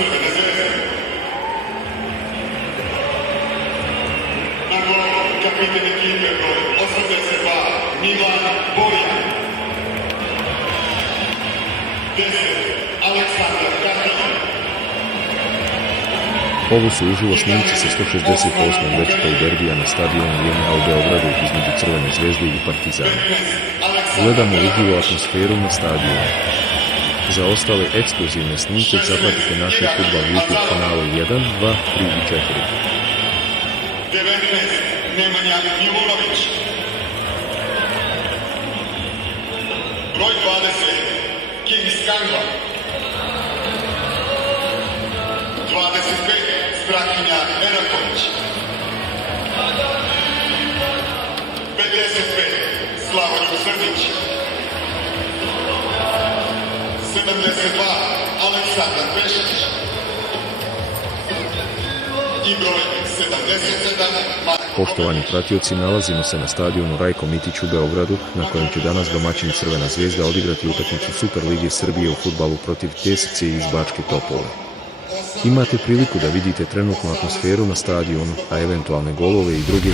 Crvene zvezde. Na golu kapiten ekipe broj 82 Milan Borjan. 10 Aleksandar Katalin. Ovo su uživo snimci sa 168. večitog derbija na stadionu JNA u Beogradu između Crvene zvezde i Partizana. Gledamo uživo atmosferu na stadionu. Za ostale ekskluzivne snimke zapratite naše Fudbal YouTube kanale 1, 2, 3 i 4. 19 Nemanja Milunović. Broj 20 Kings Kangva. 25 Strahinja Eraković. 55 Slavoljub Srdić. 72 Aleksandar Pešić. I broj 77 Poštovani pratioci, nalazimo se na stadionu Rajko Mitić u Beogradu, na kojem će danas domaćin Crvena zvezda odigrati utakmicu Super lige Srbije u fudbalu protiv TSC iz Bačke Topole. Imate priliku da vidite trenutnu atmosferu na stadionu, a eventualne golove i druge